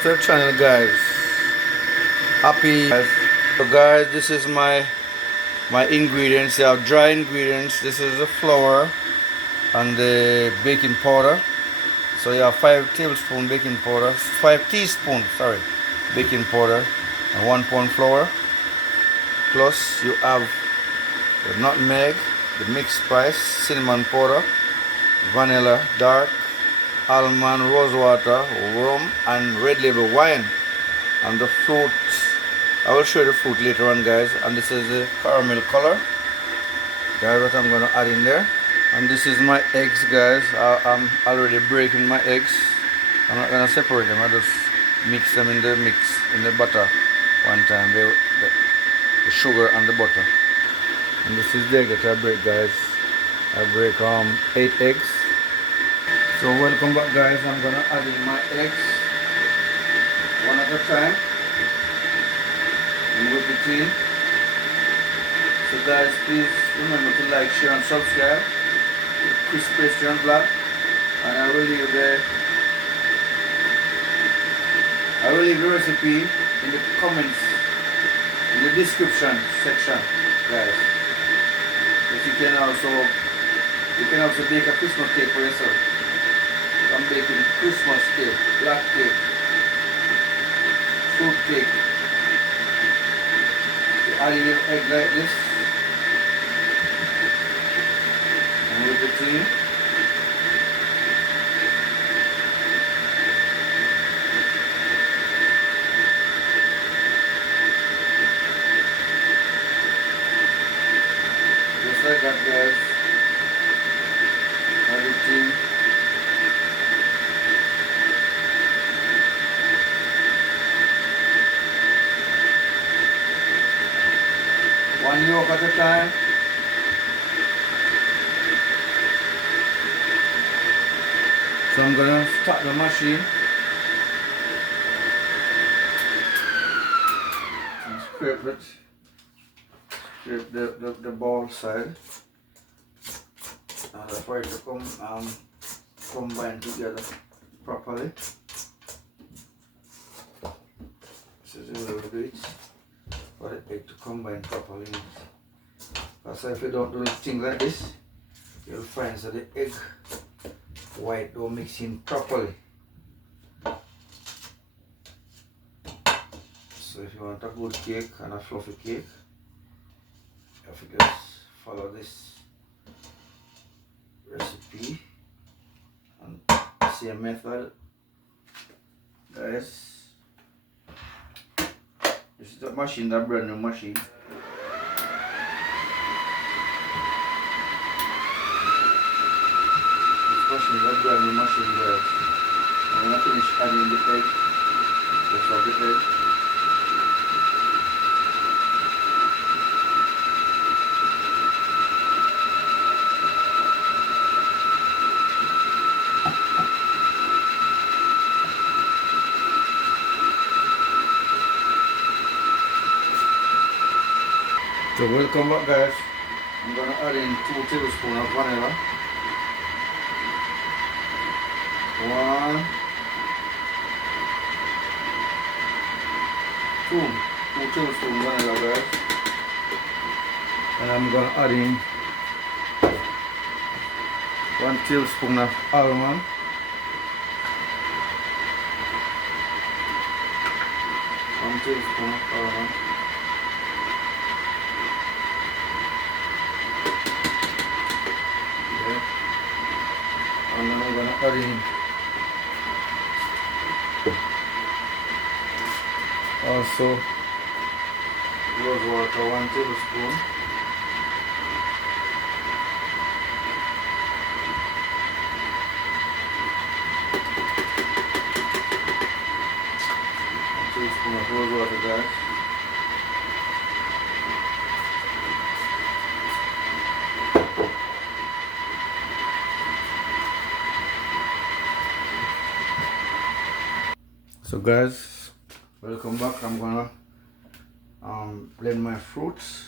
back to the channel, guys. Happy. So guys, this is my ingredients. They are dry ingredients. This is the flour and the baking powder. So you have 5 tablespoons baking powder, 5 teaspoons, sorry, baking powder, and 1 pound flour. Plus you have the nutmeg, the mixed spice, cinnamon powder, vanilla, dark, almond, rose water, rum, and red label wine. And the fruit, I will show you the fruit later on, guys. And this is the caramel color, guys, what I'm going to add in there. And this is my eggs, guys. I'm already breaking my eggs. I'm not going to separate them, I just mix them in the butter one time, the sugar and the butter. And this is the egg that I break, guys. I break 8 eggs. So welcome back, guys. I'm gonna add in my eggs one at a time and whip it in. So guys, please remember to like, share and subscribe. Chris Pastry and Black. And I will leave the recipe in the comments, in the description section, guys. But you can also bake a Christmas cake for yourself. I'm baking Christmas cake, black cake, fruit cake. You add in your egg like this and whip it in. Just like that, guys. Add it in. One yolk at a time. So I'm gonna start the machine and scrape it. Scrape the ball side. And for it to combine together properly. This is the way we do it. For the egg to combine properly. Because if you don't do things like this, you'll find that the egg white don't mix in properly. So if you want a good cake and a fluffy cake, you have to just follow this recipe and same method, guys. This is the machine, that brand new machine. This machine is a brand new machine, guys. I'm going to finish adding the egg, the rest of the egg. So welcome back, guys. I'm gonna add in 2 tablespoons of vanilla. 2 tablespoons vanilla, guys. And I'm gonna add in 1 tablespoon of almond. 1 tablespoon of almond. And then I'm gonna add in also rose water, 1 tablespoon. One tablespoon of rose water, guys. So guys, welcome back. I'm gonna blend my fruits.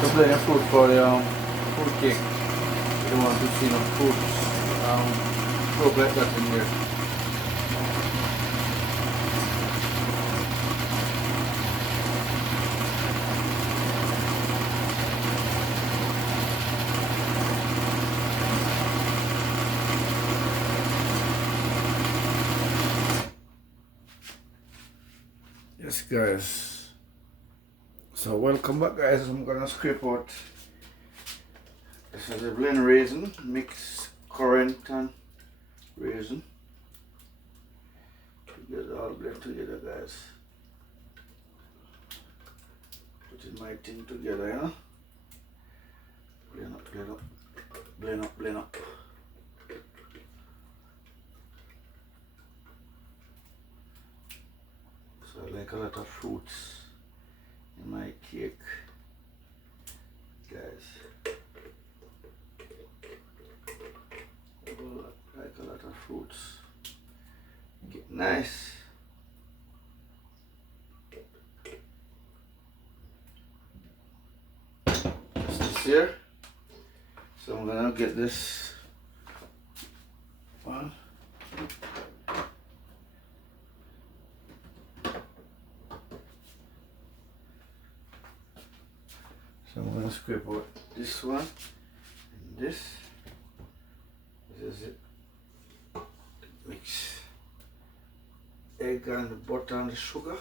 To blend the fruit for the fruit cake. don't want to see no fruits. Fruit like that in here. Yes guys, so welcome back guys. I'm gonna scrape out, this is a blend raisin, mix currant and raisin together, all blend together guys. Putting my thing together, you know. Blend up, blend up, blend up, blend up. So I like a lot of fruits in my cake guys. Like a lot of fruits. Get nice. Just this here. So I'm gonna get this one. So I'm gonna scrape out this one and this. This is it. Mix egg and the butter and the sugar.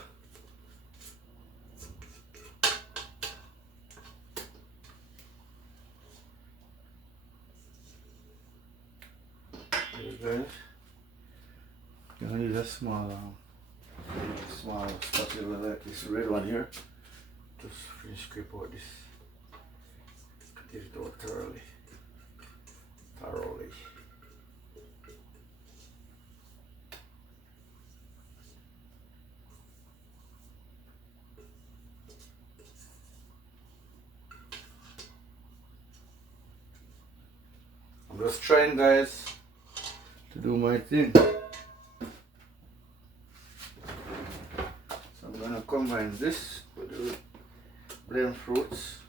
There you guys. You're gonna use a small spatula like this red one here. Just finish scrape out this. Get it out thoroughly. I'm just trying guys to do my thing. So I'm gonna combine this with the blend fruits.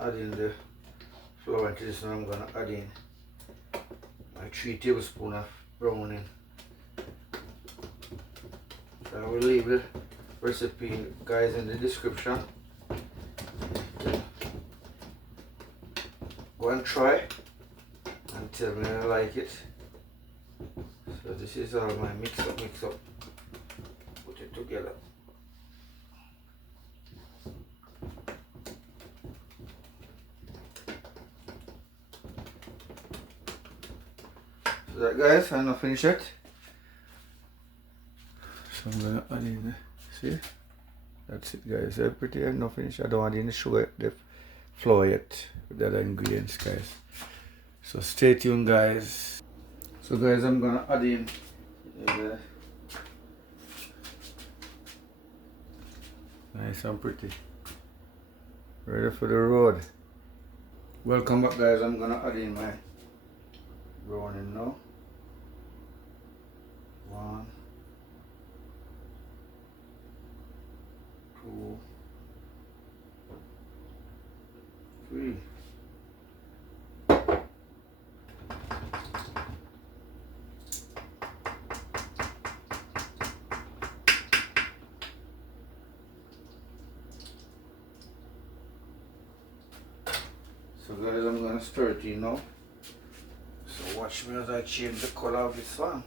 Add in the flour into this, and I'm gonna add in my 3 tablespoons of browning. So I will leave the recipe guys in the description. Go and try and tell me if I like it. So this is all my mix up, put it together. So that guys, I'm not finished yet. So I'm gonna add in the, see? That's it guys, they're pretty, I'm not finished. I don't add in the sugar, the flour yet with the other ingredients guys. So stay tuned guys. So guys, I'm gonna add in nice and pretty. Ready for the road. Welcome back guys, I'm gonna add in my browning now. 1, 2, 3. So guys, I'm gonna stir it in now. So watch me as I change the color of this one.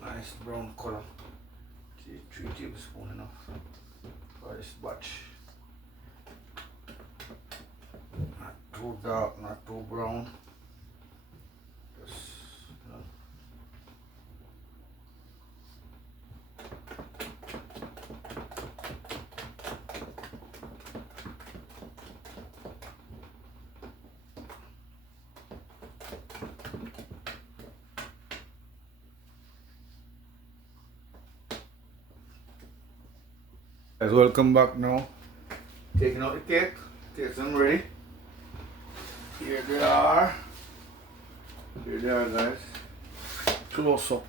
Nice brown color. 3 tablespoons enough for this batch. Not too dark, not too brown. Just, you know. Guys, welcome back now. Taking out the cake. Cakes are ready. Here they are. Here they are, guys. Close up.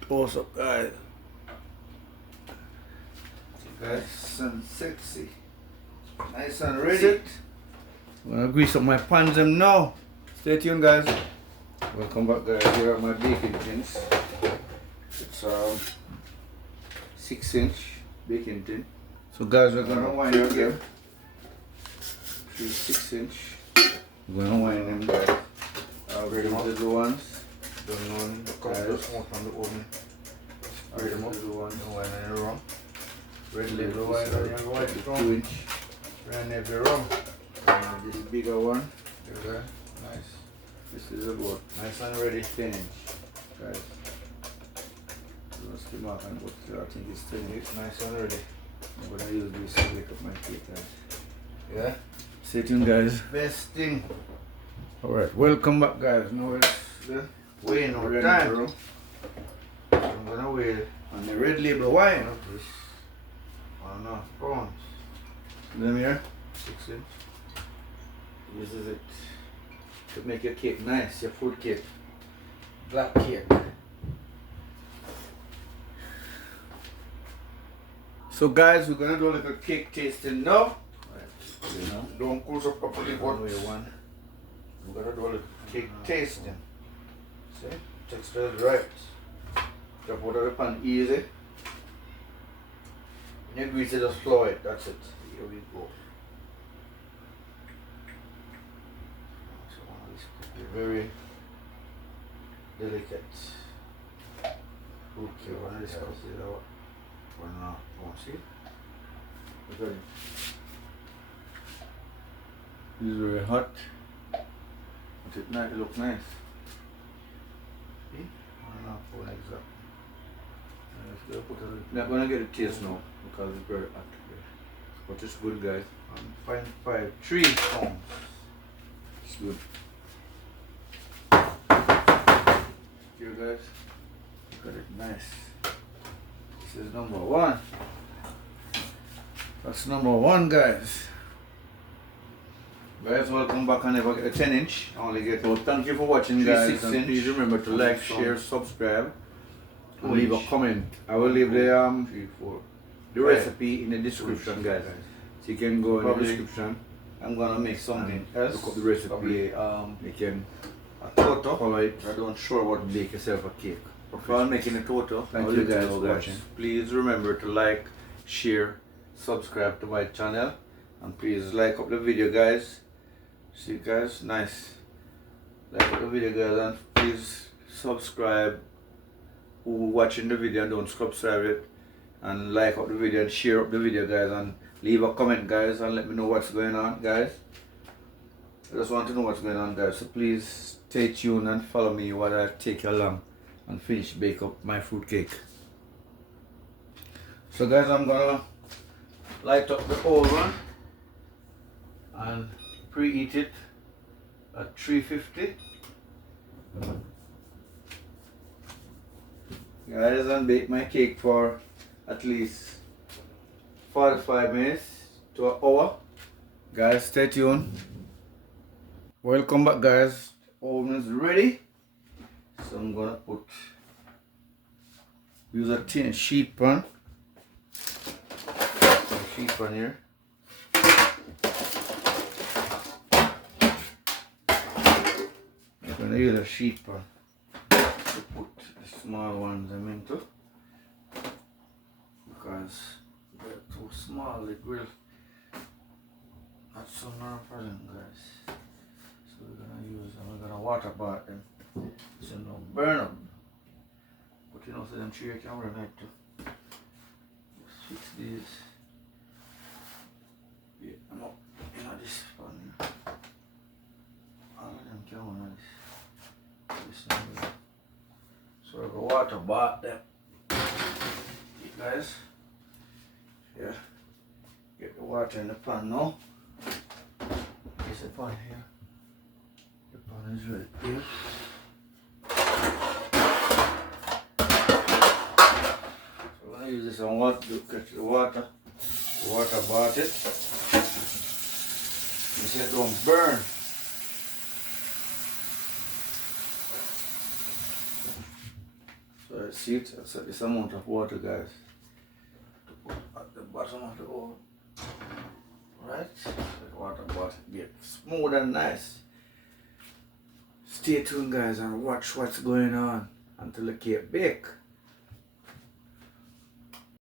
Close up, guys. Nice and sexy. Nice and ready. I'm gonna grease up my pans them now. Stay tuned, guys. Welcome back, guys. Here are my baking tins. It's 6-inch baking tin. So guys, we're gonna wind it again. 6-inch. We're gonna wind them, guys. Already the little ones. Don't know the comes smoke from the oven. Already the little ones. No wine and rum. Red label wine and 2-inch. Brand new rum. And this bigger one. There, nice. This is about nice and ready 10-inch, guys. Let's keep marking, but I think it's 10-inch. Nice and ready. I'm gonna use this to wake up my cake, guys. Yeah. Stay tuned, guys. Best thing. Alright, welcome back, guys. Now it's the weighing out time. I'm gonna weigh on the red label wine. This 1.5 pounds. Them here, 6-inch. This is it. To make your cake nice, your fruit cake. Black cake. So guys, we're gonna do a little cake tasting now. Right. You know, don't cool up properly, but we're gonna do a little cake tasting. See? Texture is right. Drop out of the pan easy. When you grease it, just flour it. That's it. Here we go. So this could be very delicate. Okay, one of this could be out. 1.5 pounds. See? Look at it. This is very hot. But it looks nice. See? 1.5 pounds exactly. Not gonna get a taste now because it's very hot. But it's good, guys. 1.53 pounds. It's good. Here, guys. Look at it, nice. This is number 1. That's number 1, guys. Guys, welcome back. I never get a 10-inch. I only get. So thank you for watching, guys. And please remember to like, share, subscribe, and leave a comment. I will leave the recipe in the description, guys. So you can go in the description. I'm gonna make something else. Look up the recipe. Probably, you can follow it. I don't sure what make yourself a cake. So I'm making a total. Thank you guys for watching. Please remember to like, share, subscribe to my channel, and please like up the video, guys. See, guys, nice. Like up the video, guys, and please subscribe. Who watching the video and don't subscribe it, and like up the video and share up the video, guys, and leave a comment, guys, and let me know what's going on, guys. I just want to know what's going on, guys. So please stay tuned and follow me while I take you along and finish bake up my fruit cake. So guys, I'm gonna light up the oven and preheat it at 350. Guys, and bake my cake for at least 45 minutes to an hour. Guys, stay tuned. Welcome back, guys. Oven is ready. So I'm gonna use a tin sheet pan. Sheet pan here. I'm gonna use a sheet pan to put the small ones I'm into, because they're too small. It will not so present, guys. So we're gonna water bath them. So no burn them. But you know, so them tree camera like to fix these. Yeah, I'm up. You know this pan. All of them camera this one. So we're gonna water bath them. See, guys. Yeah. Get the water in the pan now. There's the pan here. The pan is right here. some water to catch the water. The water about it. You see it don't burn. So I see it, I set this amount of water, guys, to put at the bottom of the oven. Right? The water about it get smooth and nice. Stay tuned, guys, and watch what's going on until the cake bake.